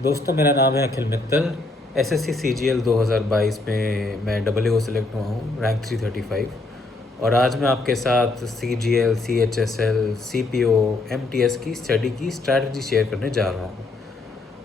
दोस्तों, मेरा नाम है अखिल मित्तल। एसएससी सीजीएल 2022 में मैं डबल सेलेक्ट हुआ हूँ, रैंक 335। और आज मैं आपके साथ सीजीएल, सीएचएसएल, सीपीओ, एमटीएस की स्टडी की स्ट्रैटेजी शेयर करने जा रहा हूँ।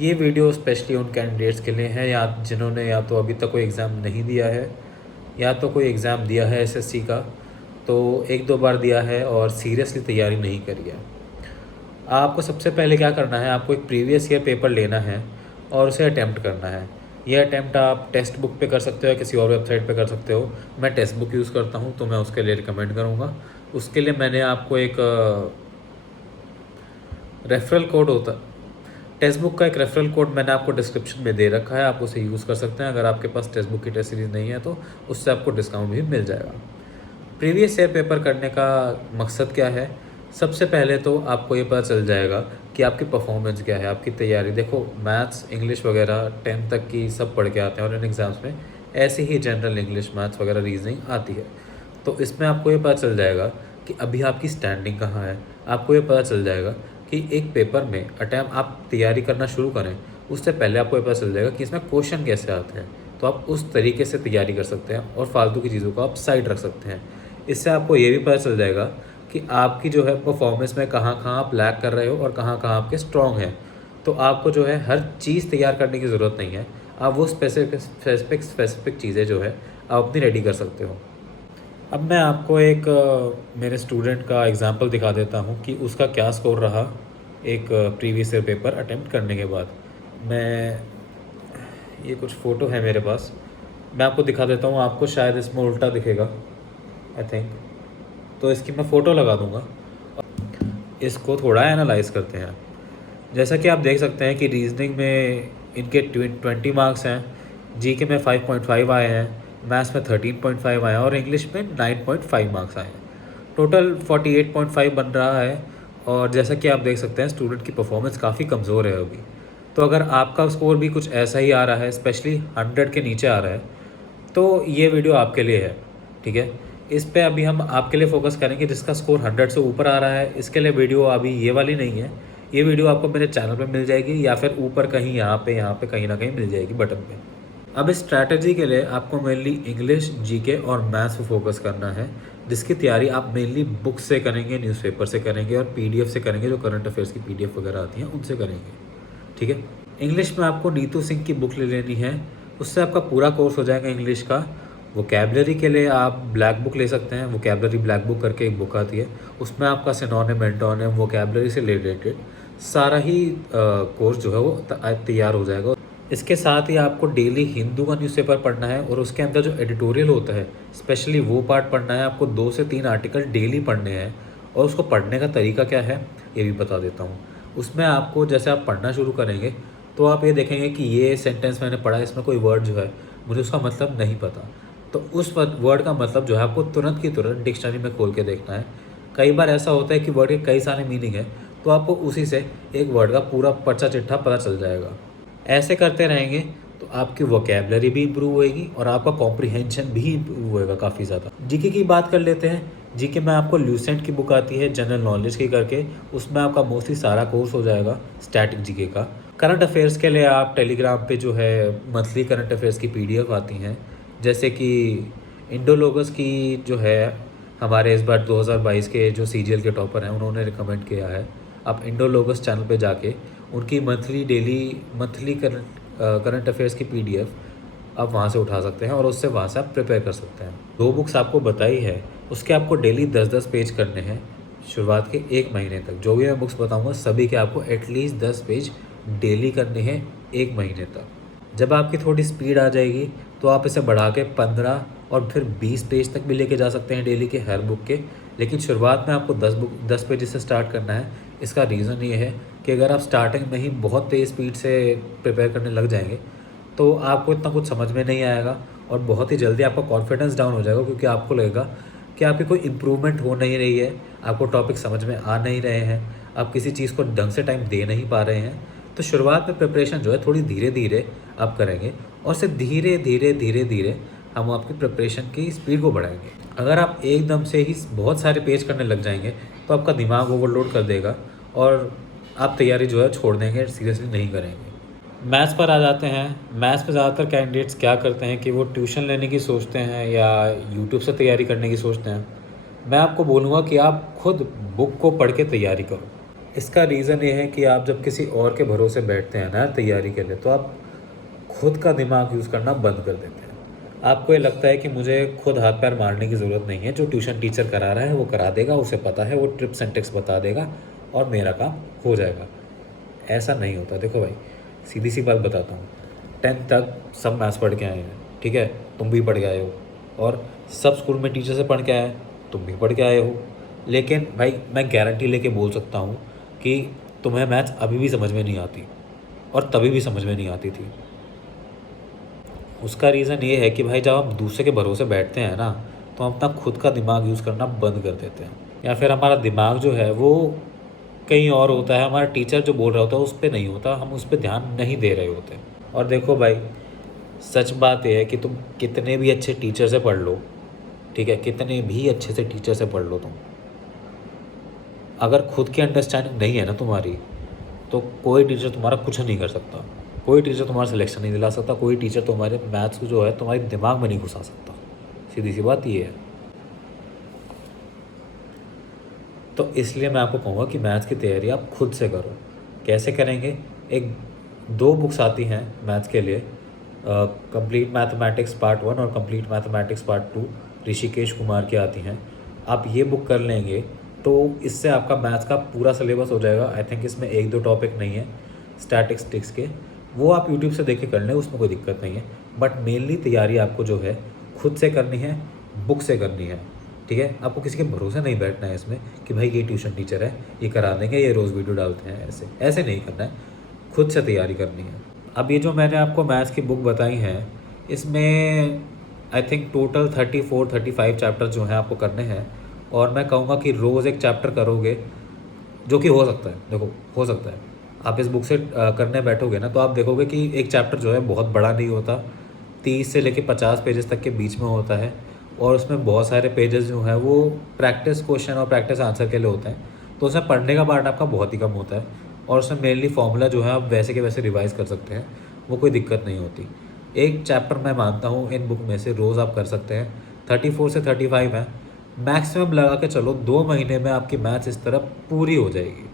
ये वीडियो स्पेशली उन कैंडिडेट्स के लिए है या जिन्होंने या तो अभी तक कोई एग्ज़ाम नहीं दिया है या तो कोई एग्ज़ाम दिया है एसएससी का, तो एक दो बार दिया है और सीरियसली तैयारी नहीं करी है। आपको सबसे पहले क्या करना है, आपको एक प्रीवियस ईयर पेपर लेना है और उसे अटैम्प्ट करना है। ये अटैम्प्ट आप टेक्स्ट बुक पे कर सकते हो या किसी और वेबसाइट पे कर सकते हो। मैं टेक्स्ट बुक यूज़ करता हूँ तो मैं उसके लिए रिकमेंड करूँगा। उसके लिए मैंने आपको एक रेफरल कोड होता टेक्स्ट बुक का एक रेफरल कोड मैंने आपको डिस्क्रिप्शन में दे रखा है, आप उसे यूज़ कर सकते हैं। अगर आपके पास टेक्स्ट बुक की टेस्ट सीरीज़ नहीं है तो उससे आपको डिस्काउंट भी मिल जाएगा। प्रीवियस ईयर पेपर करने का मकसद क्या है? सबसे पहले तो आपको ये पता चल जाएगा कि आपकी परफॉर्मेंस क्या है, आपकी तैयारी। देखो, मैथ्स, इंग्लिश वगैरह 10th तक की सब पढ़ के आते हैं और इन एग्ज़ाम्स में ऐसे ही जनरल इंग्लिश, मैथ्स वगैरह, रीजनिंग आती है। तो इसमें आपको ये पता चल जाएगा कि अभी आपकी स्टैंडिंग कहाँ है। आपको ये पता चल जाएगा कि एक पेपर में आप तैयारी करना शुरू करें, उससे पहले आपको ये पता चल जाएगा कि इसमें क्वेश्चन कैसे आते हैं। तो आप उस तरीके से तैयारी कर सकते हैं और फालतू की चीज़ों को आप साइड रख सकते हैं। इससे आपको ये भी पता चल जाएगा कि आपकी जो है परफॉर्मेंस में कहाँ कहाँ आप लैग कर रहे हो और कहाँ कहाँ आपके स्ट्रॉन्ग हैं। तो आपको जो है हर चीज़ तैयार करने की ज़रूरत नहीं है। आप वो स्पेसिफिक चीज़ें जो है आप अपनी रेडी कर सकते हो। अब मैं आपको एक मेरे स्टूडेंट का एग्ज़ाम्पल दिखा देता हूँ कि उसका क्या स्कोर रहा एक प्रीवियस ईयर पेपर अटेम्प्ट करने के बाद। मैं ये कुछ फ़ोटो है मेरे पास, मैं आपको दिखा देता हूँ। आपको शायद इसमें उल्टा दिखेगा, आई थिंक। तो इसकी मैं फ़ोटो लगा दूँगा। इसको थोड़ा एनालाइज करते हैं। जैसा कि आप देख सकते हैं कि रीजनिंग में इनके 20 मार्क्स हैं, जीके में 5.5 आए हैं, मैथ्स में 13.5 आए हैं और इंग्लिश में 9.5 मार्क्स आए हैं। टोटल 48.5 बन रहा है। और जैसा कि आप देख सकते हैं, स्टूडेंट की परफॉर्मेंस काफ़ी कमज़ोर है अभी। तो अगर आपका स्कोर भी कुछ ऐसा ही आ रहा है, स्पेशली 100 के नीचे आ रहा है, तो ये वीडियो आपके लिए है। ठीक है, इस पे अभी हम आपके लिए फोकस करेंगे जिसका स्कोर 100 से ऊपर आ रहा है। इसके लिए वीडियो अभी ये वाली नहीं है। ये वीडियो आपको मेरे चैनल पे मिल जाएगी या फिर ऊपर कहीं यहाँ पे कहीं ना कहीं मिल जाएगी बटन पे। अब इस स्ट्रैटेजी के लिए आपको मेनली इंग्लिश, जीके और मैथ्स पे फोकस करना है, जिसकी तैयारी आप मेनली बुक से करेंगे, न्यूज़पेपर से करेंगे और पीडीएफ से करेंगे। जो करंट अफेयर्स की पीडीएफ वगैरह आती हैं उनसे करेंगे। ठीक है, इंग्लिश में आपको नीतू सिंह की बुक ले लेनी है, उससे आपका पूरा कोर्स हो जाएगा इंग्लिश का। वोकैबलरी के लिए आप ब्लैक बुक ले सकते हैं। वोकैबलरी ब्लैक बुक करके एक बुक आती है, उसमें आपका सिनोनिम, एंटोनिम, वोकैबलरी से रिलेटेड सारा ही कोर्स जो है वो तैयार हो जाएगा। इसके साथ ही आपको डेली हिंदू का न्यूज़पेपर पढ़ना है और उसके अंदर जो एडिटोरियल होता है स्पेशली वो पार्ट पढ़ना है। आपको 2 से 3 आर्टिकल डेली पढ़ने हैं और उसको पढ़ने का तरीका क्या है ये भी बता देता हूँ। उसमें आपको, जैसे आप पढ़ना शुरू करेंगे तो आप ये देखेंगे कि ये सेंटेंस मैंने पढ़ा, इसमें कोई वर्ड जो है मुझे उसका मतलब नहीं पता। तो उस वर्ड का मतलब जो है आपको तुरंत की तुरंत डिक्शनरी में खोल के देखना है। कई बार ऐसा होता है कि वर्ड के कई सारे मीनिंग है, तो आपको उसी से एक वर्ड का पूरा पर्चा चिट्ठा पता चल जाएगा। ऐसे करते रहेंगे तो आपकी वोकैबलरी भी इम्प्रूव होएगी और आपका कॉम्प्रिहेंशन भी इम्प्रूव होएगा काफ़ी ज़्यादा। जीके की बात कर लेते हैं। जीके में आपको ल्यूसेंट की बुक आती है जनरल नॉलेज की करके, उसमें आपका मोस्टली सारा कोर्स हो जाएगा स्टैटिक जीके का। करंट अफेयर्स के लिए आप टेलीग्राम पे जो है मंथली करंट अफेयर्स की पीडीएफ आती हैं, जैसे कि इंडोलोगस की जो है, हमारे इस बार 2022 के जो सीजीएल के टॉपर हैं उन्होंने रिकमेंड किया है। आप इंडोलोगस चैनल पे जाके उनकी मंथली करंट अफेयर्स की पीडीएफ आप वहाँ से उठा सकते हैं और उससे वहाँ से आप प्रिपेयर कर सकते हैं। 2 बुक्स आपको बताई है, उसके आपको डेली 10-10 पेज करने हैं शुरुआत के 1 महीने तक। जो भी मैं बुक्स बताऊँगा सभी के आपको एटलीस्ट 10 पेज डेली करने हैं 1 महीने तक। जब आपकी थोड़ी स्पीड आ जाएगी तो आप इसे बढ़ा के 15 और फिर 20 पेज तक भी लेके जा सकते हैं डेली के हर बुक के। लेकिन शुरुआत में आपको 10 पेज से स्टार्ट करना है। इसका रीज़न ये है कि अगर आप स्टार्टिंग में ही बहुत तेज़ स्पीड से प्रिपेयर करने लग जाएंगे तो आपको इतना कुछ समझ में नहीं आएगा और बहुत ही जल्दी आपका कॉन्फिडेंस डाउन हो जाएगा, क्योंकि आपको लगेगा कि आपकी कोई इम्प्रूवमेंट हो नहीं रही है, आपको टॉपिक समझ में आ नहीं रहे हैं, आप किसी चीज़ को ढंग से टाइम दे नहीं पा रहे हैं। तो शुरुआत में प्रिपरेशन जो है थोड़ी धीरे धीरे आप करेंगे और से धीरे धीरे धीरे धीरे हम आपकी प्रिपरेशन की स्पीड को बढ़ाएंगे। अगर आप एकदम से ही बहुत सारे पेज करने लग जाएंगे तो आपका दिमाग ओवरलोड कर देगा और आप तैयारी जो है छोड़ देंगे, सीरियसली नहीं करेंगे। मैथ्स पर आ जाते हैं। मैथ्स में ज़्यादातर कैंडिडेट्स क्या करते हैं कि वो ट्यूशन लेने की सोचते हैं या यूट्यूब से तैयारी करने की सोचते हैं। मैं आपको बोलूँगा कि आप खुद बुक को पढ़ के तैयारी करो। इसका रीज़न ये है कि आप जब किसी और के भरोसे बैठते हैं ना तैयारी के लिए, तो आप खुद का दिमाग यूज़ करना बंद कर देते हैं। आपको ये लगता है कि मुझे खुद हाथ पैर मारने की ज़रूरत नहीं है, जो ट्यूशन टीचर करा रहा है वो करा देगा, उसे पता है, वो ट्रिप्स एंड ट्रिक्स बता देगा और मेरा काम हो जाएगा। ऐसा नहीं होता। देखो भाई, सीधी सी बात बताता हूँ, 10th तक सब मैथ्स पढ़ के आए हैं, ठीक है, तुम भी पढ़ के आए हो, और सब स्कूल में टीचर से पढ़ के आए, तुम भी पढ़ के आए हो। लेकिन भाई मैं गारंटी लेके बोल सकता हूँ कि तुम्हें मैथ्स अभी भी समझ में नहीं आती, और तभी भी समझ में नहीं आती थी। उसका रीज़न ये है कि भाई जब हम दूसरे के भरोसे बैठते हैं ना, तो हम अपना खुद का दिमाग यूज़ करना बंद कर देते हैं, या फिर हमारा दिमाग जो है वो कहीं और होता है, हमारा टीचर जो बोल रहा होता है उस पर नहीं होता, हम उस पर ध्यान नहीं दे रहे होते। और देखो भाई, सच बात यह है कि तुम कितने भी अच्छे टीचर से पढ़ लो, ठीक है, कितने भी अच्छे से टीचर से पढ़ लो तुम, अगर खुद की अंडरस्टैंडिंग नहीं है ना तुम्हारी, तो कोई टीचर तुम्हारा कुछ नहीं कर सकता। कोई टीचर तुम्हारा सिलेक्शन नहीं दिला सकता, कोई टीचर तुम्हारे मैथ्स को जो है तुम्हारे दिमाग में नहीं घुसा सकता। सीधी सी बात ये है। तो इसलिए मैं आपको कहूँगा कि मैथ्स की तैयारी आप खुद से करो। कैसे करेंगे? एक 2 बुक्स आती हैं मैथ्स के लिए, कंप्लीट मैथमेटिक्स पार्ट 1 और complete mathematics part 2, Rishikesh Kumar की आती हैं। आप ये बुक कर लेंगे तो इससे आपका मैथ्स का पूरा सिलेबस हो जाएगा। आई थिंक इसमें 1-2 टॉपिक नहीं है स्टैटिस्टिक्स के, वो आप यूट्यूब से देख के कर लें, उसमें कोई दिक्कत नहीं है। बट मेनली तैयारी आपको जो है खुद से करनी है, बुक से करनी है, ठीक है। आपको किसी के भरोसे नहीं बैठना है इसमें कि भाई ये ट्यूशन टीचर है, ये करा देंगे, ये रोज़ वीडियो डालते हैं, ऐसे ऐसे नहीं करना है। खुद से तैयारी करनी है। अब ये जो मैंने आपको मैथ्स की बुक बताई हैं, इसमें आई थिंक टोटल 34-35 चैप्टर जो हैं आपको करने हैं, और मैं कहूँगा कि रोज़ एक चैप्टर करोगे, जो कि हो सकता है, देखो हो सकता है आप इस बुक से करने बैठोगे ना, तो आप देखोगे कि एक चैप्टर जो है बहुत बड़ा नहीं होता, 30 से लेके 50 पेजेस तक के बीच में होता है, और उसमें बहुत सारे पेजेस जो हैं वो प्रैक्टिस क्वेश्चन और प्रैक्टिस आंसर के लिए होते हैं। तो उसमें पढ़ने का पार्ट आपका बहुत ही कम होता है, और उसमें मेनली फॉर्मूला जो है आप वैसे के वैसे रिवाइज़ कर सकते हैं, वो कोई दिक्कत नहीं होती। एक चैप्टर मैं मानता हूँ इन बुक में से रोज़ आप कर सकते हैं, 34 से 35 है, मैक्सिमम लगा के चलो 2 महीने में आपकी मैथ्स इस तरह पूरी हो जाएगी,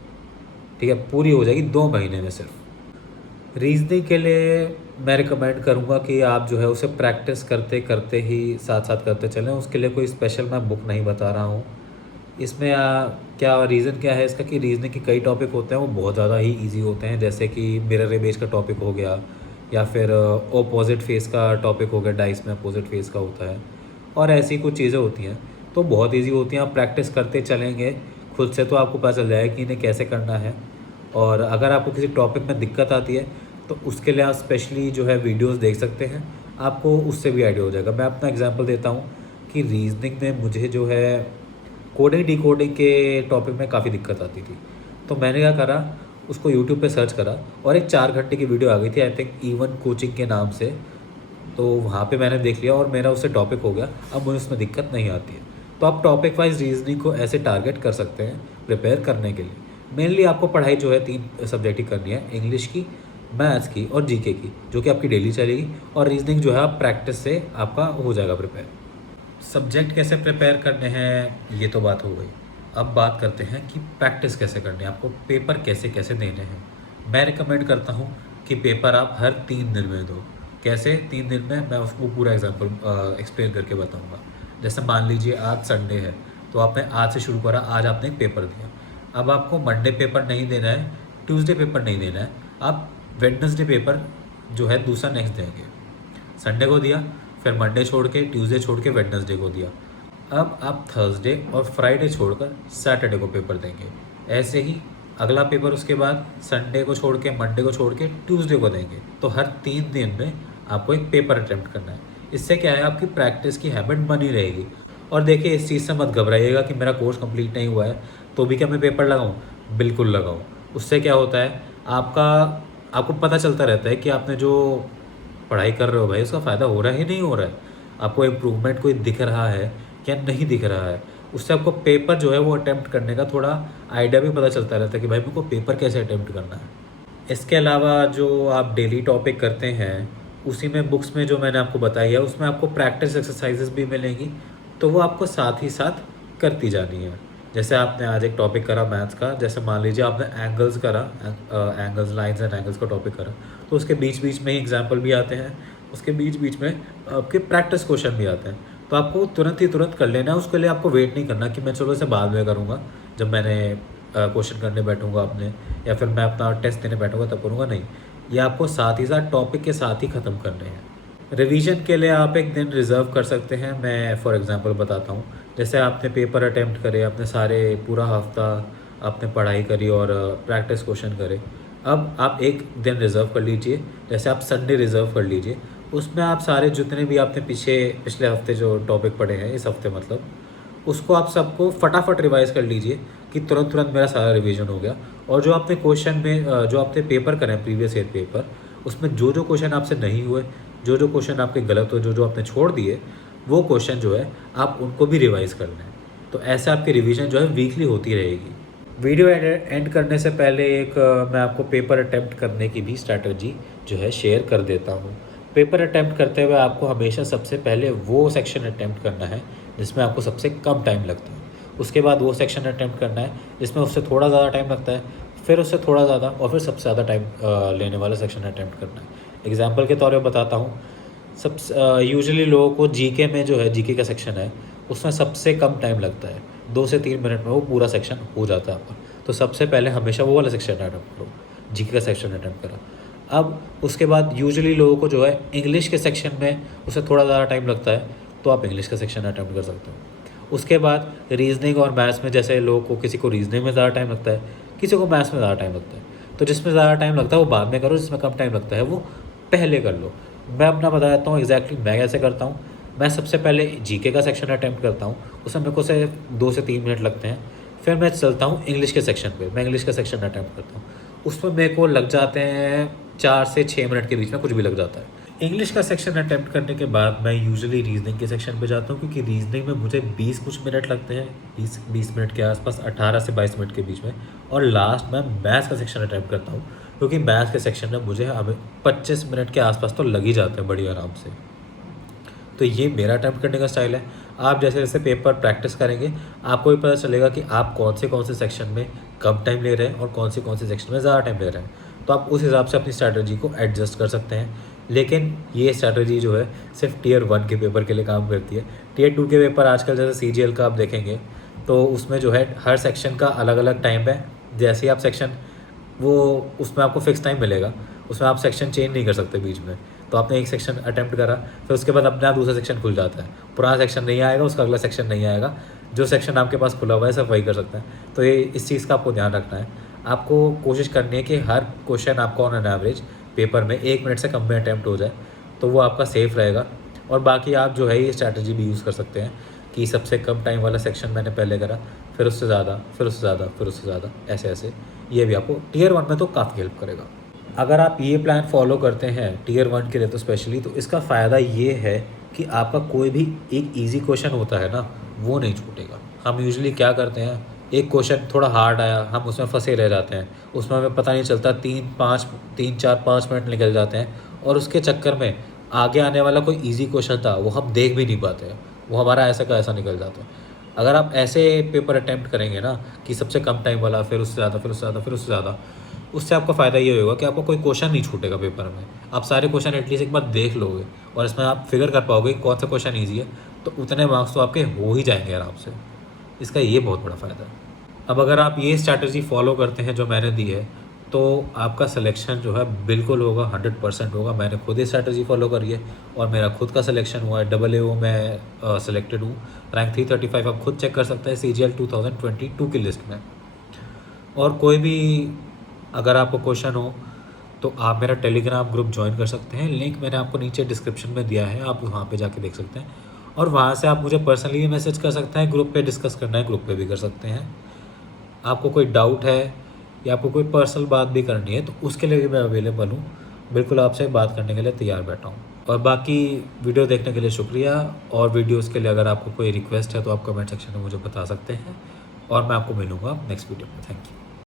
ठीक है, पूरी हो जाएगी 2 महीने में सिर्फ। रीजनिंग के लिए मैं रिकमेंड करूँगा कि आप जो है उसे प्रैक्टिस करते करते ही साथ साथ करते चलें। उसके लिए कोई स्पेशल मैं बुक नहीं बता रहा हूँ। इसमें क्या रीज़न क्या है इसका कि रीजनिंग के कई टॉपिक होते हैं वो बहुत ज़्यादा ही इजी होते हैं, जैसे कि मिरर इमेज का टॉपिक हो गया, या फिर ऑपोजिट फेस का टॉपिक हो गया, डाइस में अपोजिट फेस का होता है, और ऐसी कुछ चीज़ें होती हैं तो बहुत इजी होती हैं। आप प्रैक्टिस करते चलेंगे खुद से तो आपको पता चल जाएगा कि इन्हें कैसे करना है। और अगर आपको किसी टॉपिक में दिक्कत आती है तो उसके लिए आप स्पेशली जो है वीडियोस देख सकते हैं, आपको उससे भी आइडिया हो जाएगा। मैं अपना एग्जांपल देता हूँ कि रीजनिंग में मुझे जो है कोडिंग डिकोडिंग के टॉपिक में काफ़ी दिक्कत आती थी, तो मैंने क्या करा, उसको यूट्यूब पे सर्च करा और एक 4 घंटे की वीडियो आ गई थी, आई थिंक इवन कोचिंग के नाम से, तो वहाँ पे मैंने देख लिया और मेरा उससे टॉपिक हो गया। अब मुझे उसमें दिक्कत नहीं आती है। तो आप टॉपिक वाइज रीजनिंग को ऐसे टारगेट कर सकते हैं प्रिपेयर करने के लिए। मेनली आपको पढ़ाई जो है 3 सब्जेक्ट की करनी है, इंग्लिश की, मैथ्स की और जीके की, जो कि आपकी डेली चलेगी, और रीजनिंग जो है आप प्रैक्टिस से आपका हो जाएगा प्रिपेयर। सब्जेक्ट कैसे प्रिपेयर करने हैं ये तो बात हो गई। अब बात करते हैं कि प्रैक्टिस कैसे करनी है, आपको पेपर कैसे कैसे देने हैं। मैं रिकमेंड करता हूँ कि पेपर आप हर 3 दिन में दो। कैसे 3 दिन में, मैं उसको पूरा एग्जांपल एक्सप्लेन करके बताऊँगा। जैसे मान लीजिए आज संडे है, तो आपने आज से शुरू करा, आज आपने एक पेपर दिया। अब आपको मंडे पेपर नहीं देना है, ट्यूसडे पेपर नहीं देना है, आप वेडनेसडे पेपर जो है दूसरा नेक्स्ट देंगे। संडे को दिया, फिर मंडे छोड़ के, ट्यूसडे छोड़ के वेडनेसडे को दिया। अब आप थर्सडे और फ्राइडे छोड़कर सैटरडे को पेपर देंगे। ऐसे ही अगला पेपर उसके बाद संडे को छोड़ के, मंडे को छोड़ के ट्यूसडे को देंगे। तो हर 3 दिन में आपको एक पेपर अटैम्प्ट करना है। इससे क्या है, आपकी प्रैक्टिस की हैबिट बनी रहेगी। और देखिए, इस चीज़ से मत घबराइएगा कि मेरा कोर्स कंप्लीट नहीं हुआ है तो भी क्या मैं पेपर लगाऊं। बिल्कुल लगाओ। उससे क्या होता है, आपको पता चलता रहता है कि आपने जो पढ़ाई कर रहे हो भाई उसका फ़ायदा हो रहा है, नहीं हो रहा है, आपको इम्प्रूवमेंट कोई दिख रहा है या नहीं दिख रहा है। उससे आपको पेपर जो है वो अटैम्प्ट करने का थोड़ा आइडिया भी पता चलता रहता है कि भाई मेरे को पेपर कैसे अटैम्प्ट करना है। इसके अलावा जो आप डेली टॉपिक करते हैं उसी में बुक्स में जो मैंने आपको बताई है उसमें आपको प्रैक्टिस एक्सरसाइजेस भी मिलेंगी, तो वो आपको साथ ही साथ करती जानी है। जैसे आपने आज एक टॉपिक करा मैथ्स का, जैसे मान लीजिए आपने एंगल्स करा, एंगल्स, लाइंस एंड एंगल्स का टॉपिक करा, तो उसके बीच बीच में ही एग्जाम्पल भी आते हैं, उसके बीच बीच में आपके प्रैक्टिस क्वेश्चन भी आते हैं। तो आपको तुरंत कर लेना है, उसके लिए आपको वेट नहीं करना कि मैं चलो इसे बाद में करूँगा, जब मैंने क्वेश्चन करने बैठूंगा अपने, या फिर मैं अपना टेस्ट देने बैठूंगा तब करूँगा। नहीं, ये आपको साथ ही साथ टॉपिक के साथ ही ख़त्म करने हैं। रिवीजन के लिए आप एक दिन रिज़र्व कर सकते हैं। मैं फॉर एग्जांपल बताता हूँ, जैसे आपने पेपर अटेम्प्ट करे, आपने सारे पूरा हफ्ता आपने पढ़ाई करी और प्रैक्टिस क्वेश्चन करे, अब आप एक दिन रिज़र्व कर लीजिए, जैसे आप संडे रिज़र्व कर लीजिए। उसमें आप सारे जितने भी आपने पिछले हफ्ते जो टॉपिक पढ़े हैं, इस हफ्ते मतलब, उसको आप सबको फटाफट रिवाइज कर लीजिए कि तुरंत मेरा सारा रिवीजन हो गया। और जो आपने क्वेश्चन में जो आपने पेपर करें, प्रीवियस ईयर पेपर, उसमें जो क्वेश्चन आपसे नहीं हुए, जो क्वेश्चन आपके गलत हो, जो आपने छोड़ दिए, वो क्वेश्चन जो है आप उनको भी रिवाइज़ कर लें। तो ऐसे आपकी रिवीजन जो है वीकली होती रहेगी। वीडियो एंड करने से पहले एक मैं आपको पेपर अटैम्प्ट करने की भी स्ट्रैटेजी जो है शेयर कर देता हूँ। पेपर अटैम्प्ट करते हुए आपको हमेशा सबसे पहले वो सेक्शन अटैम्प्ट करना है जिसमें आपको सबसे कम टाइम लगता है। उसके बाद वो सेक्शन अटैम्प्ट करना है जिसमें उससे थोड़ा ज़्यादा टाइम लगता है, फिर उससे थोड़ा ज़्यादा, और फिर सबसे ज़्यादा टाइम लेने वाला सेक्शन अटैम्प्ट करना है। एग्जाम्पल के तौर पर बताता हूँ, सब यूजुअली लोगों को जीके में जो है, जीके का सेक्शन है, उसमें सबसे कम टाइम लगता है, 2 से 3 मिनट में वो पूरा सेक्शन हो जाता है आपका। तो सबसे पहले हमेशा वो वाला सेक्शन अटैम्प्ट करो, जीके का सेक्शन अटैम्प्ट करो। अब उसके बाद यूजुअली लोगों को जो है इंग्लिश के सेक्शन में उसे थोड़ा ज़्यादा टाइम लगता है, तो आप इंग्लिश का सेक्शन अटैम्प्ट कर सकते हो। उसके बाद रीजनिंग और मैथ्स में, जैसे लोगों को, किसी को रीजनिंग में ज़्यादा टाइम लगता है, किसी को मैथ्स में ज़्यादा टाइम लगता है, तो जिसमें ज़्यादा टाइम लगता है वो बाद में करो, जिसमें कम टाइम लगता है वो पहले कर लो। मैं अपना बता देता हूँ एग्जैक्टली मैं कैसे करता हूँ। मैं सबसे पहले जीके का सेक्शन अटैम्प्ट करता हूँ, उसमें मेरे को से 2 से 3 मिनट लगते हैं। फिर मैं चलता हूँ इंग्लिश के सेक्शन पे, मैं इंग्लिश का सेक्शन अटैम्प्ट करता हूँ, उसमें मेरे को लग जाते हैं 4 से 6 मिनट के बीच में, कुछ भी लग जाता है। इंग्लिश का सेक्शन अटैम्प्ट करने के बाद मैं यूजुअली रीजनिंग के सेक्शन पे जाता हूँ, क्योंकि रीजनिंग में मुझे 20 कुछ मिनट लगते हैं, 20 मिनट के आसपास, 18 से 22 मिनट के बीच में। और लास्ट मैं मैथ्स का सेक्शन अटैम्प्ट करता हूँ, क्योंकि मैथ्स के सेक्शन में मुझे 25 मिनट के आसपास तो लग ही जाते हैं बड़ी आराम से। तो ये मेरा अटैम्प्ट करने का स्टाइल है। आप जैसे जैसे पेपर प्रैक्टिस करेंगे आपको भी पता चलेगा कि आप कौन से सेक्शन में कम टाइम ले रहे हैं और कौन से सेक्शन में ज़्यादा टाइम ले रहे हैं। तो आप उस हिसाब से अपनी स्ट्रैटेजी को एडजस्ट कर सकते हैं। लेकिन ये स्ट्रैटेजी जो है सिर्फ टियर 1 के पेपर के लिए काम करती है। टियर 2 के पेपर आजकल जैसे CGL का आप देखेंगे तो उसमें जो है हर सेक्शन का अलग अलग टाइम है। जैसे ही आप सेक्शन, वो उसमें आपको फिक्स टाइम मिलेगा, उसमें आप सेक्शन चेंज नहीं कर सकते बीच में। तो आपने एक सेक्शन अटैम्प्ट करा, फिर उसके बाद अपने आप दूसरा सेक्शन खुल जाता है, पुराना सेक्शन नहीं आएगा, उसका अगला सेक्शन नहीं आएगा, जो सेक्शन आपके पास खुला हुआ है सब वही कर सकता है। तो ये इस चीज़ का आपको ध्यान रखना है। आपको कोशिश करनी है कि हर क्वेश्चन आपको ऑन एन एवरेज पेपर में 1 मिनट से कम में अटैम्प्ट हो जाए, तो वो आपका सेफ़ रहेगा। और बाकी आप जो है ये स्ट्रैटेजी भी यूज़ कर सकते हैं कि सबसे कम टाइम वाला सेक्शन मैंने पहले करा, फिर उससे ज़्यादा, फिर उससे ज़्यादा, फिर उससे ज़्यादा, ऐसे ऐसे। ये भी आपको टियर 1 में तो काफ़ी हेल्प करेगा। अगर आप ये प्लान फॉलो करते हैं टियर 1 के लिए तो स्पेशली, तो इसका फ़ायदा ये है कि आपका कोई भी एक ईजी क्वेश्चन होता है ना, वो नहीं छूटेगा। हम यूजुअली क्या करते हैं, एक क्वेश्चन थोड़ा हार्ड आया, हम उसमें फंसे रह जाते हैं, उसमें हमें पता नहीं चलता, 3-4-5 मिनट निकल जाते हैं, और उसके चक्कर में आगे आने वाला कोई ईजी क्वेश्चन था वो हम देख भी नहीं पाते हैं, वो हमारा ऐसा का ऐसा निकल जाता है। अगर आप ऐसे पेपर अटैम्प्ट करेंगे ना कि सबसे कम टाइम वाला, फिर उससे ज़्यादा, फिर उससे ज़्यादा, फिर उससे ज़्यादा, उससे आपका फ़ायदा ये होगा कि आपको कोई क्वेश्चन नहीं छूटेगा पेपर में। आप सारे क्वेश्चन एटलीस्ट एक बार देख लोगे और इसमें आप फिगर कर पाओगे कौन सा क्वेश्चन ईजी है, तो उतने मार्क्स तो आपके हो ही जाएंगे आराम से। इसका ये बहुत बड़ा फ़ायदा है। अब अगर आप ये स्ट्रैटेजी फॉलो करते हैं जो मैंने दी है, तो आपका सिलेक्शन जो है बिल्कुल होगा, 100% होगा। मैंने खुद ये स्ट्रैटेजी फॉलो करी है और मेरा खुद का सिलेक्शन हुआ है। AAO में सिलेक्टेड हूँ, रैंक 335 आप खुद चेक कर सकते हैं CGL 2022 की लिस्ट में। और कोई भी अगर आपको क्वेश्चन हो तो आप मेरा टेलीग्राम ग्रुप ज्वाइन कर सकते हैं, लिंक मैंने आपको नीचे डिस्क्रिप्शन में दिया है, आप वहाँ पे जाके देख सकते हैं। और वहाँ से आप मुझे पर्सनली भी मैसेज कर सकते हैं, ग्रुप पे डिस्कस करना है ग्रुप पे भी कर सकते हैं। आपको कोई डाउट है या आपको कोई पर्सनल बात भी करनी है तो उसके लिए भी मैं अवेलेबल हूँ, बिल्कुल आपसे बात करने के लिए तैयार बैठा हूँ। और बाकी वीडियो देखने के लिए शुक्रिया। और वीडियोज़ के लिए अगर आपको कोई रिक्वेस्ट है तो आप कमेंट सेक्शन में मुझे बता सकते हैं, और मैं आपको मिलूँगा नेक्स्ट वीडियो में। Thank you.